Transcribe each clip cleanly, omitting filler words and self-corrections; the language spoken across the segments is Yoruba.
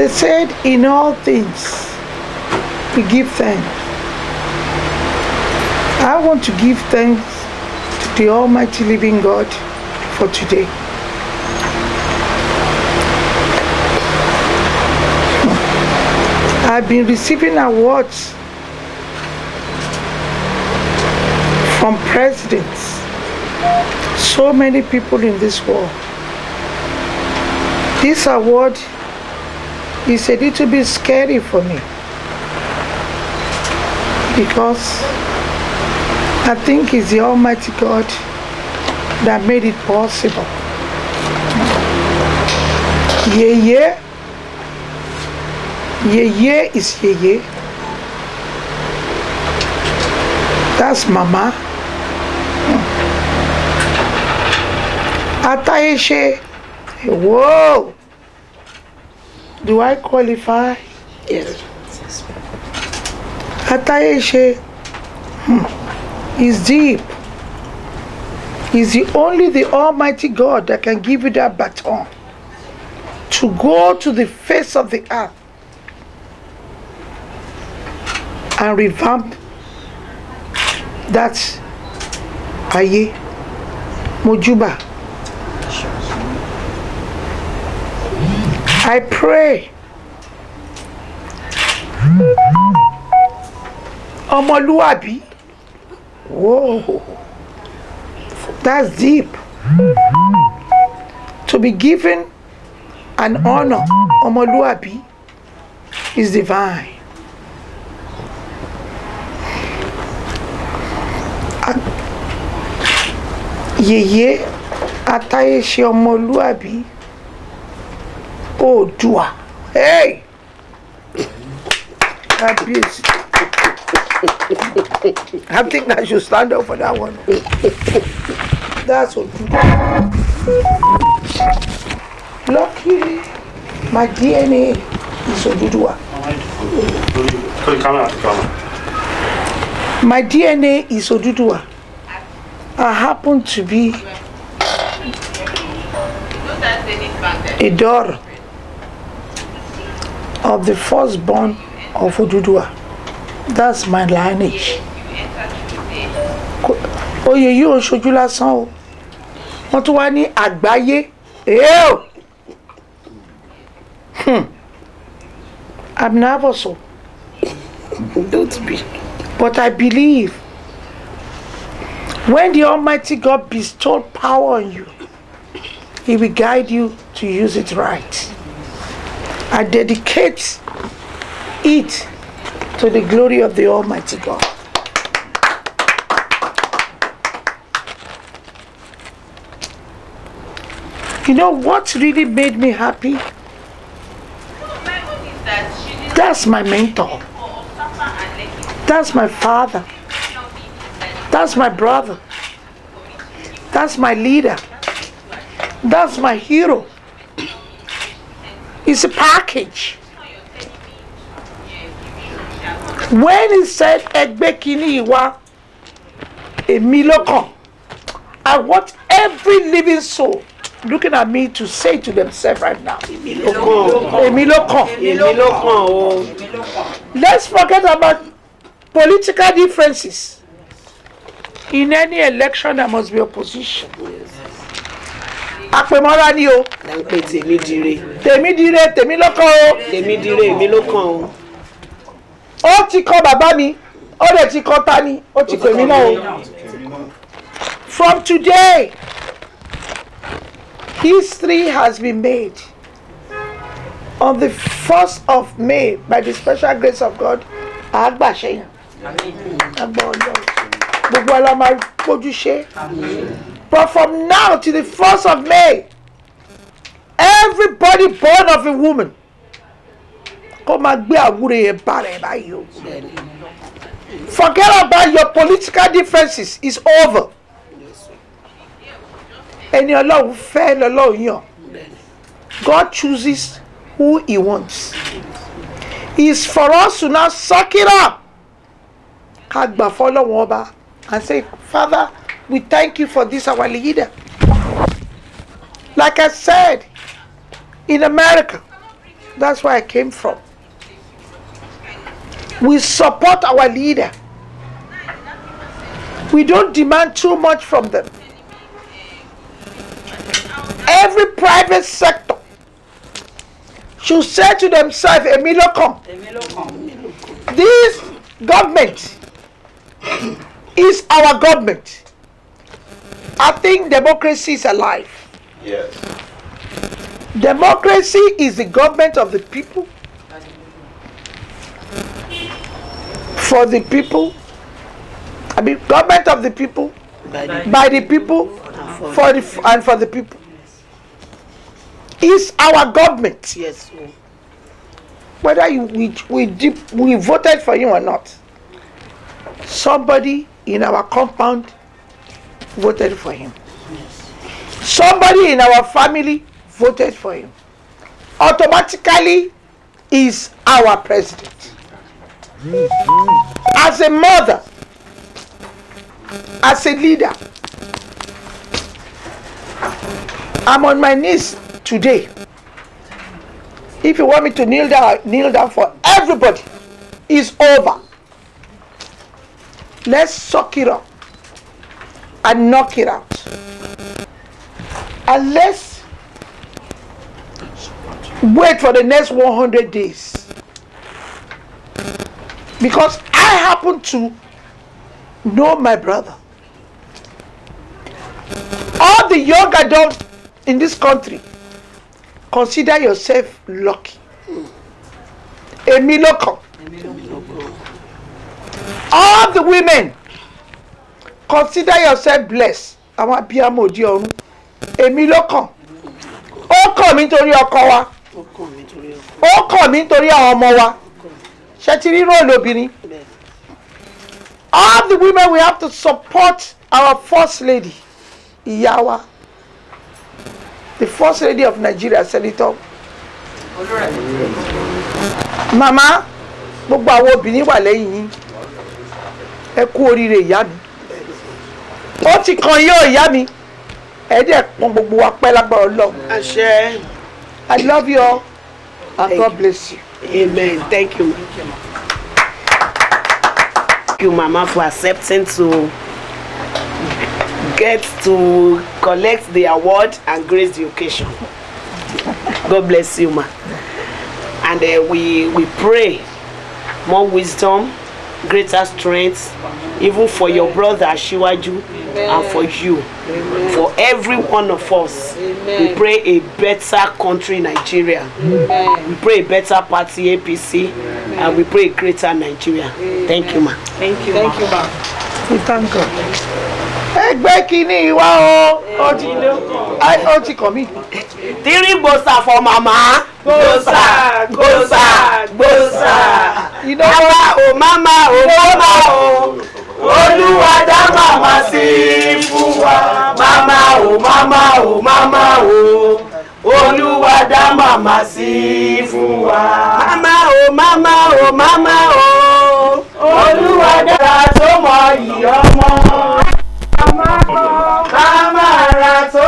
They said, in all things, we give thanks. I want to give thanks to the Almighty Living God for today. I've been receiving awards from presidents, so many people in this world. This award is a little bit scary for me because I think it's the Almighty God that made it possible. Yeye. Yeye is Yeye. That's Mama. Atayese. Whoa. Do I qualify? Yes. Atayese is deep. He's the Almighty God that can give you that baton to go to the face of the earth and revamp that Aye Mojuba. I pray Omoluabi. Whoa, that's deep. To be given an honor, Omoluabi, is divine. Yeye Atayese Omoluabi Oodua. Hey! I think I should stand up for that one. That's Oodua. Luckily, my DNA is Oodua. My DNA is Oodua. I happen to be a daughter of the firstborn of Oodua. That's my lineage. Oye yìí ò ṣojú lásán o. Wọ́n tún wá ní Agbaiye. I'm nervous. Don't be. But I believe when the Almighty God bestowed power on you, He will guide you to use it right. I dedicate it to the glory of the Almighty God. You know what really made me happy? That's my mentor. That's my father. That's my brother. That's my leader. That's my hero. It's a package. When he said Egbe kini iwa emi lokan, I want every living soul looking at me to say to themselves right now, emi lokan. Let's forget about political differences. In any election, there must be opposition. Apemora ni o. Tèmi dire, tèmi lokan o. Ó ti kọ bàbá mi, ó dẹ̀ ti kọ tani, ó ti pè mí náà o. From today, history has been made. On the 1st of May, by the special grace of God, Agbaiye. But from now to the 1st of May, everybody born of a woman, forget about your political differences. It's over. And your love fell alone. God chooses who He wants. It's for us to now suck it up and say, Father, we thank you for this, our leader. Like I said, in America, That's where I came from. We support our leader. We don't demand too much from them. Every private sector should say to themselves, Emilo come. This government is our government. I think democracy is alive. Yes. Democracy is the government of the people, for the people. I mean, government of the people, by the people, for the people. Is our government. Yes. Whether we voted for you or not, somebody in our compound voted for him. Somebody in our family voted for him. Automatically is our president. As a mother, as a leader, I'm on my knees today. If you want me to kneel down for everybody. It's over. Let's suck it up and knock it out. And let's wait for the next 100 days. Because I happen to know my brother. All the young adults in this country, consider yourself lucky. Emiloko. All the women, consider yourself blessed. Àwọn abiyamọ òde ọ̀run. Emiloko. Ó kàn mí nítorí ọkọ wa. Ó kàn mí nítorí àwọn ọmọ wa. Ṣé ti rí róòlù obìnrin? All the women, we have to support our first lady, ìyá wa. The first lady of Nigeria, Senator. Mama, gbogbo àwọn obìnrin wà lẹ́yìn yín. Ẹ kú oríire ìyá mi. Ó ti kàn yín o ìyá mi. Ẹ dẹ̀ pọ́n gbogbo wa pẹ́ lágbára Ọlọ́run. Àṣẹ. I love you all and God bless you. Amen. Thank you. Thank you, Mama, for accepting to get to collect the award and grace the occasion. God bless you, ma. And we pray more wisdom, greater strength, even for your brother Asiwaju and for you. Amen. For every one of us. Amen. We pray a better country, Nigeria. Amen. We pray a better party, APC. Amen. And we pray a greater Nigeria. Amen. Thank you, ma. Thank you, thank you, ma. We thank God. Ẹgbẹ́ kìíní wa ó ti kàn mí. Three gbosa for mama. Gbosa, gbosa, gbosa. Mama, mama, Olúwa dá mama sí fún wa. Mama, mama, Olúwa dá mama sí fún wa. Mama, Olúwa dára tó mọ iyì ọmọ. Mama ra tó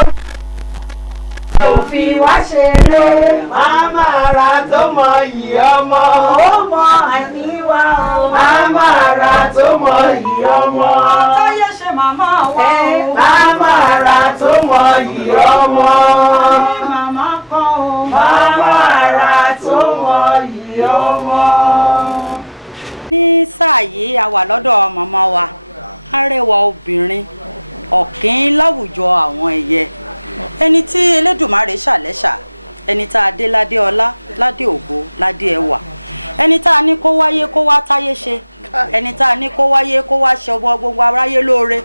òfin wá ṣeré. Mama ra tó mọ iyì ọmọ. Ó mọ àníwá o. Mama ra tó mọ iyì ọmọ. Táyé ṣe màmá wa o. Mama ra tó mọ iyì ọmọ. Màmá kan o. Mama ra tó mọ iyì ọmọ. Ní sáà yìí a wà lọ́dọ̀ màmá wa, arẹwà obìnrin, ọ̀kín láwùjọ àwọn ẹyẹ. Ẹni tí Elédùmarè ṣàlẹ́ṣà, ẹni tá a dé ládé ọlá, ládé ògo, ládé ẹwà. Ẹni tá a ní kó wáyé kó wá táyé ṣe, ẹni tá a ní kó wáyé kó wá ṣe ọwọ́ gbogbo aráyé lóore.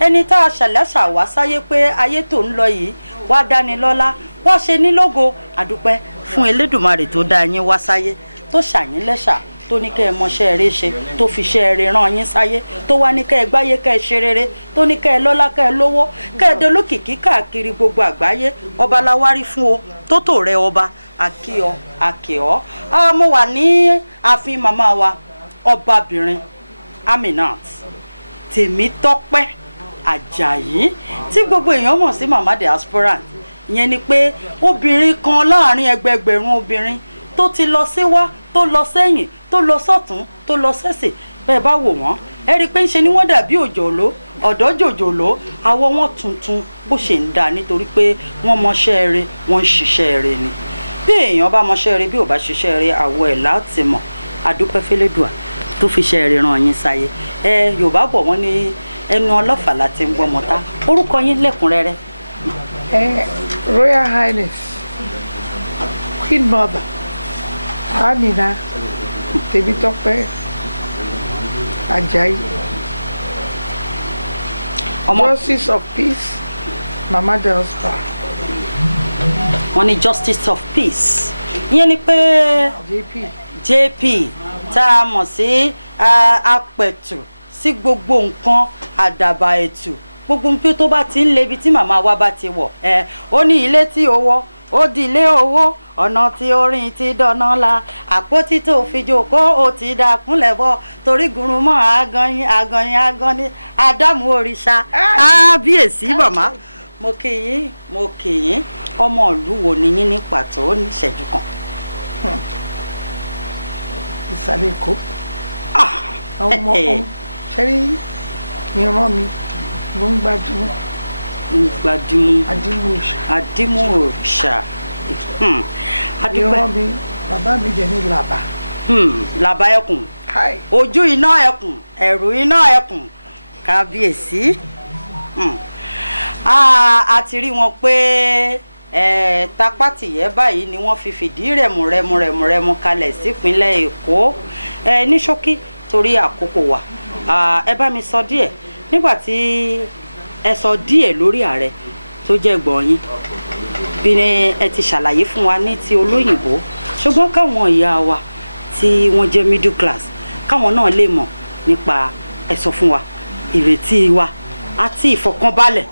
Ẹni tá a ṣàlẹ́ṣà wá sáyé pé ayé tó ń lọ yìí wá dáni lọ́lá, wá ṣe ní lógo. Àdúpẹ́ fún Elédùmarè tó dá yín wá sáyé, tó ṣàyín lẹ́ṣà, tó ní kẹ́ ẹ mọṣẹ́ rere ṣe, tó fi ṣẹ́ rere rán yín sáyé, tó wá ní kẹ́ ẹ gbáyé kẹ́ ẹ ṣe rere, tó ní kẹ́ ẹ lọ́lá kẹ́ ẹ lówó, kẹ́ ẹ dolókìkí káàkiri gbogbo àgbáyé. Ọba la wárí fún o, tó tò rẹ ọba, àkíọ àkíọ. Mo wà ní ààfin màmá wa ọbabìnrin Amina Temitope Ajayi, tí gbogbo èèyàn mọ̀ sí Mama Diaspora. Ìyẹn ni pé obìnrin kan láàrin ẹgbẹgbẹ̀rún obìnrin tó ti lọ síwá tó lọ sẹ́yìn tó lọ sọ́tún tó lọ sẹ́sẹ̀ bẹ́ẹ̀ bá wò wọ́n ẹ rí i pé ń ṣe ni wọ́n dàbí òjòló ọ̀dọ́ jòjòló àwọ̀ wọn tuntun bó ṣe ń dà nítorí pé wọ́n mọṣẹ́ rere wọ́n ń ṣiṣẹ́ rere ni bí èèyàn bá mọṣẹ́ rere bí ò bá ṣiṣẹ́ rere àwọ̀ ẹ̀ láti mọ̀ adúpẹ́ fẹ́lẹ́dùà tó fi ṣe rere ràn yín sáyé Yorùbá bọ̀ wọ́n ní ẹnu ọlọ́fà láti ń gbọ́mọ ta orúkọ yín lẹ́kùnrẹ́rẹ́. Royal Highness Queen Mother Amina Temitope Ajayi, Justice of Peace Mama Diaspora. Wọ́n ní Justice of Peace ìyẹn ni pé JP tá a mọ̀ sí apẹ̀tù sí gbogbo nǹkan àdàbà ètù gbogbo nǹkan tó bá ti ń le ibi tí màmá wa bá ti wọ̀ ó ní ilé tí ó wọ̀ ó di ilé owó ọ̀nà tí orin ti dáná la àpótí tó fi jókòó ó ti dà kúnlẹ̀ bọ̀ torí gùnrùn mọ́ àgànyìn ádámù òrìṣà kábíyèsí màmá mo kì yín ọmọ ìlú wo ni yín ní pàtó ní ìṣẹ́jú kan. Ìsàlẹ̀ Èkó ọmọ ṣẹ́rí ìran mi ló ń gbajúmọ̀ àdìmú òrìṣà ìran mi bàbá mi jẹ ní làbà. Làbà ẹkùn ojú iná ẹkùn ẹ̀rù iná ẹkùn kábíyèsí a ti rí wọn pé tapátìyẹ́ báyìí ni wọ́n fi fìdí rẹ̀mù kalẹ̀ sípínlẹ̀ Èkó ní ṣókí torí àkókò wa ẹ bá mi sọ díẹ̀ nígbà tí ẹ sọ díẹ̀ lórí ààrẹ tó jẹ́ ẹ̀gbọ́n yín bí ẹ ti ṣàlàyé fún wa ní ti olóyìnbó ṣùgbọ́n káwọn ìyá wa tí wọ́n jẹ́ middle class káwọn náà lè mọ̀ nípa ẹ sọ fún wa ìrètí wa àti ìfọ̀kànbalẹ̀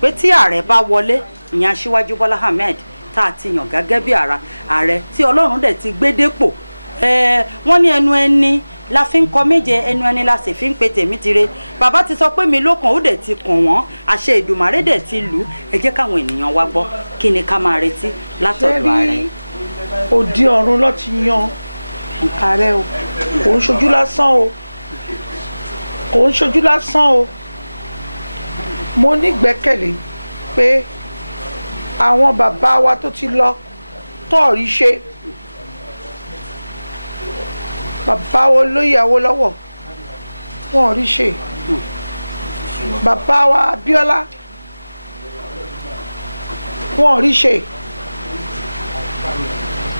pé tí ààrẹ bá wọlé ìyẹn Aṣíwájú Bọ́lá Ahmed tá a ti yàn gẹ́gẹ́ bí ààrẹ tí Ọlọ́run dẹ̀ ti gbé dépò wọ́n ní ẹnu ẹni la fi ń kọ méje ẹnu ẹni la sì fi ń pe tèmi tire bàbá ti sọ pé mi ló kàn ó dẹ̀ ti kàn wọ́n àṣẹ Èdùmàrè dẹ̀ ti lù ẹ jẹ́ káwọn ènìyàn wá gbọ́ kí ni ká máa retí látọ̀dọ̀ ààrẹ. Òde ọ̀run ló ti yan ààrẹ o kò ń ṣojú lásán o mo nígbẹ́kẹ̀lé pé àwọn bàbá wa tó ti lọ tọ́ọ̀rí ṣe bàbá wo lóyè Awólọ́wọ̀ wọn ò rí ṣe bàbá wa Abíọ́lá wọn ò rí ṣe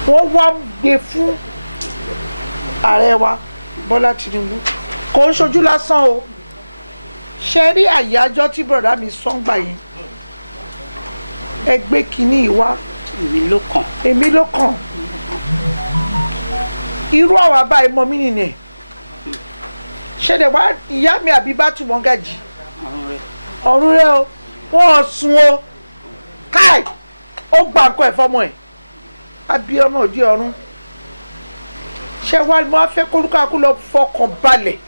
wọ́n wá gbé fún ààrẹ wa Bọ́lá Tinubu kò ń ṣojú lásán o ṣe rí àyájọ́ tí bọ̀dá mi sọ́ngbà yẹn ẹgbẹ́ kìíní ìwá èmi ló kàn irú àwọn abáyé mọ mí nìyẹn ṣẹlẹ̀ wá ìyá mi àbí bá tù wọ́n gàjì ọ̀run rẹ o wọ́n sùn o káì ó gbà nǹkan ẹ̀ fọmọ ẹ̀ abiyamọ òdi ọ̀run ṣe wá ni mo á fẹ́ kólúkàkú lọ fọkàn balẹ̀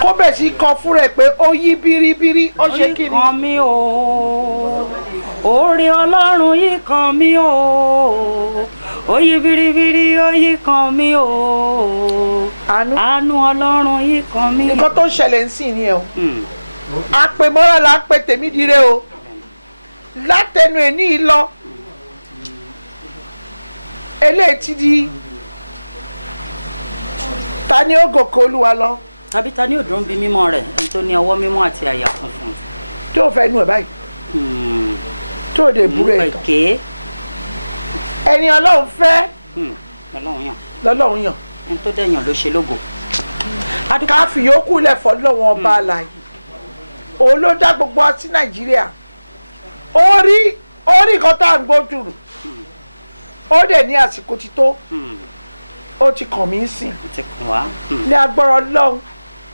kó bẹ̀ sí kan fún rẹ̀ pé ó yí bíríbírí ó ṣe kí ni. kan mi o oore Ọlọ́run yìí kan mi o ó yí bíríbírí ó yí kan mi o àánú Ọlọ́run yìí kan mi. nǹkan tó ṣẹlẹ̀ ń sìn ni ẹ̀ o àpèmọ́ra là ń pe tèmi dire o látẹnu ẹ̀ ní ìlọ eléyìí ti di ta ni ó gòkè Olúwa lọ. tàbí ta ni ò dùn bí mímọ́ rẹ̀ ẹni tó ní ọwọ́ mímọ́ àti àyà funfun. tí ò fẹ́ inú ẹ̀ báyìí tí ò dé burú ẹ̀ tán. ẹni Ọlọ́run fẹ́ lọ́lọ́run yàn. ẹni tó dẹ̀yàn ló ṣe lógo. ká fi yòókù lẹ̀ fọ́ lọ́wọ́ ọba àlàyé òun ló dá gbogbo wa sí Nàìjíríà orí nǹkan tá à ń gbójú ó dẹ̀ ní àsìkò ti tó ó ti kàn mí sìn ní agbára Ọlọ́run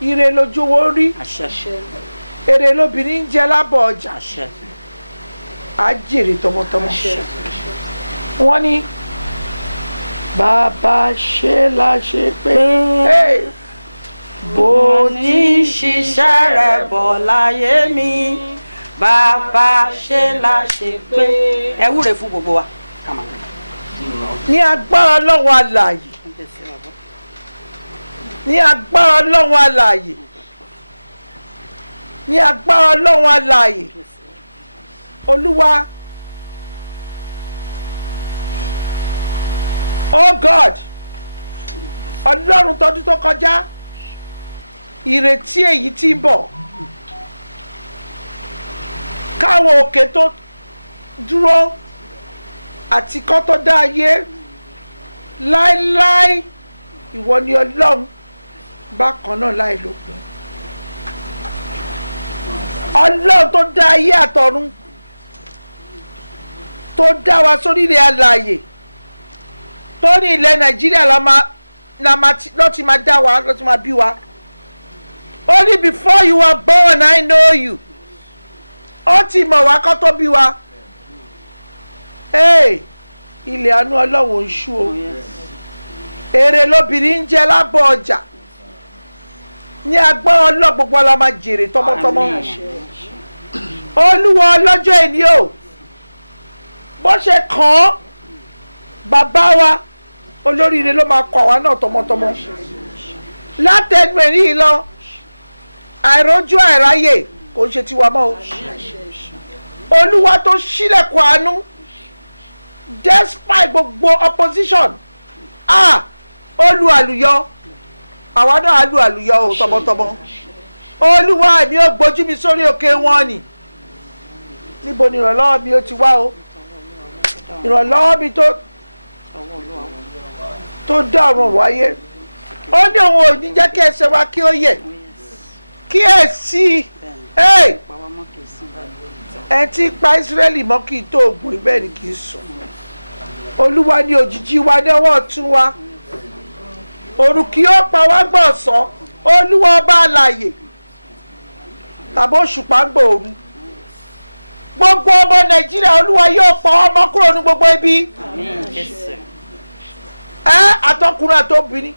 ire lójú owó rí èrè lóbìnrin ń jẹ lábọ̀ ọjà á jèrè tọmọtọmọ wọ́n ní bàbá ṣe la ṣe pé bó ní ṣiṣẹ́ rẹ̀ bọ̀ láyé mi bàbá ṣe la ṣe pé ẹ wúre fún gbogbo wa. ní agbára Ọlọ́run alààyè ní agbára Ọlọ́run alààyè ní agbára Ọlọ́run alààyè Olúwa oh God Ọlọ́run tọdún tó kọjá ìrètí èyí tí ń bọ̀ káwọn òkè tó dúró àti kọ́ tó dá ayé láéláé ìwọ ni Ọlọ́run bákan náà láì lópin Ọlọ́run tó dá ayé àtọ̀run tó dá wa sórílẹ̀ alààyè tó ní ilẹ̀ Nàìjíríà ló ti máa dá wa ló ti máa bí wa only before you were born I know you ó ti mọ̀ wá kó tó bí wa ilẹ̀ àánú Ọlọ́run ń ṣú o èrè lóbìnrin ń jẹ lábọ̀ ọjà ní agbára Ọlọ́run gbogbo la máa jèrè tọmọtọmọ Olúwa ọlọ́jọ́ èní o bó ṣe kàn án bàbá wa olóríire ló máa kọ àwa náà tọmọtọmọ látẹnu èyí lọ àìrójú àìráyè kò ń ṣe tiwa mọ́ o Olúwa tó ṣílẹ̀kùn àánú despite gbogbo opposition olú àlùyọ àwa náà àlù àlùyọ o tọmọtọmọ Olúwa èmi ò gbójú mi sórí òkè wọn ni níbo ni ìrànlọ́wọ́ mi ó ti wá o ìrànlọ́wọ́ mi tó dá ọ̀run wáyé ó ní òun ò ní jẹ́ kí ẹsẹ̀ wa kí ó yẹ̀ kí ẹ̀ sí ẹ ti pa Ísírẹ́lì mọ́ kí n tó ògùn ibẹ̀ ni kì í sùn Olúwa ní òjìji wa ní ọwọ́ ọ̀tún wa òrùn kì yóò pa wá gbọ̀nsán Olúwa ọba alààyè tàbí òṣùpá ń gbòòrú gbogbo ọmọ Nàìjíríà Olúwa yóò pa wá mọ́ kúrò ní gbogbo ibi àtọkùnrin àtobìnrin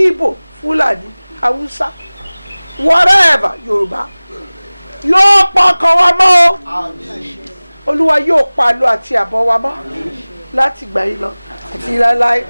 Ìgbò Fúlàní Haúsá whatever Yorùbá yóò pa ọkàn wa mọ́ o Olúwa yóò pa àlọ àti àbọ̀ wa mọ́ láti gbà yín lọ àti láéláé.